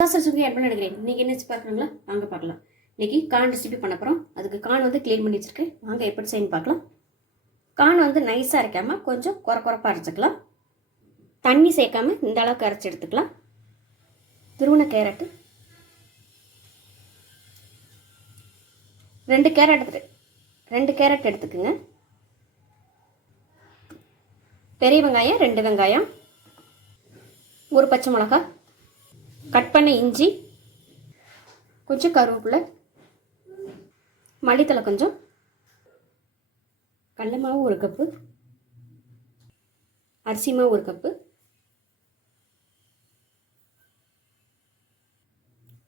Sir Suki add பண்ண எடுக்கிறேன் இன்றைக்கி என்ன பார்க்குறீங்களா வாங்க பார்க்கலாம். இன்றைக்கி கான் ரெசிபி பண்ண போகிறோம் அதுக்கு கான் வந்து க்ளீன் பண்ணி வச்சுருக்கேன். வாங்க எப்படி செய்யணும் பார்க்கலாம். கான் வந்து நைஸாக அரைக்காமல் கொஞ்சம் குறை குறைப்பாக அரைச்சிக்கலாம். தண்ணி சேர்க்காம இந்த அளவுக்கு அரைச்சி எடுத்துக்கலாம். திருவண்ண கேரட்டு. ரெண்டு கேரட் எடுத்து ரெண்டு கேரட் எடுத்துக்குங்க. பெரிய வெங்காயம் ரெண்டு வெங்காயம். ஒரு பச்சை மிளகாய். கட் பண்ண இஞ்சி கொஞ்சம் கருவேப்பிலை மல்லித்தலை கொஞ்சம் கடல மாவு ஒரு கப்பு அரிசி மாவு ஒரு கப்பு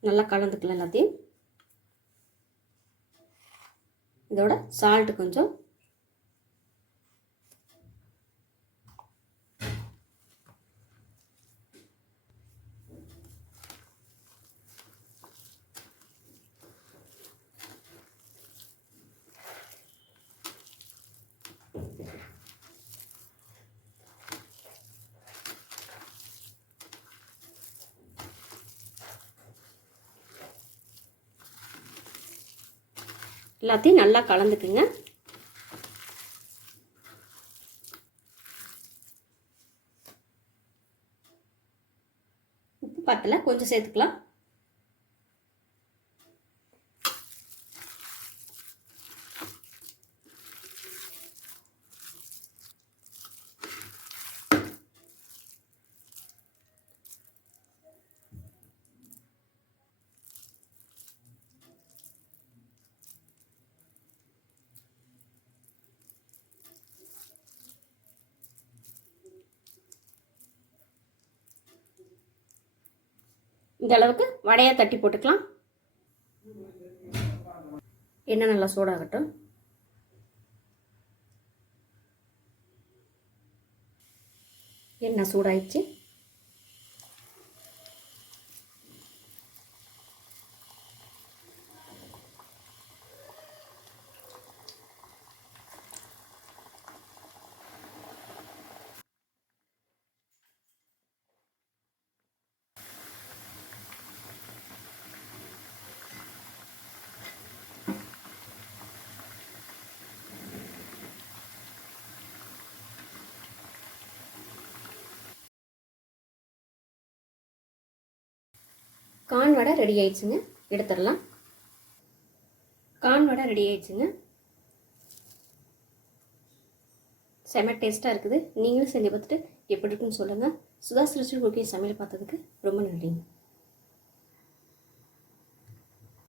நல்லா கலந்துக்கலாம் எல்லாத்தையும். இதோட சால்ட்டு கொஞ்சம் எல்லாத்தையும் நல்லா கலந்துக்குங்க. உப்பு பத்தல கொஞ்சம் சேர்த்துக்கலாம். இந்த அளவுக்கு வடையாக தட்டி போட்டுக்கலாம். எண்ணெய் நல்லா சூடாகட்டும். எண்ணெய் சூடாயிடுச்சு. கான் வடை ரெடி ஆயிடுச்சுங்க. எடுத்துடலாம். கான் வடை ரெடி ஆயிடுச்சுங்க. செம டேஸ்ட்டாக இருக்குது. நீங்களும் செஞ்சு பார்த்துட்டு எப்படி இருக்குன்னு சொல்லுங்கள் சுதா சிரிச்சு குக்கிங் சமையல் பார்த்ததுக்கு ரொம்ப நன்றிங்க.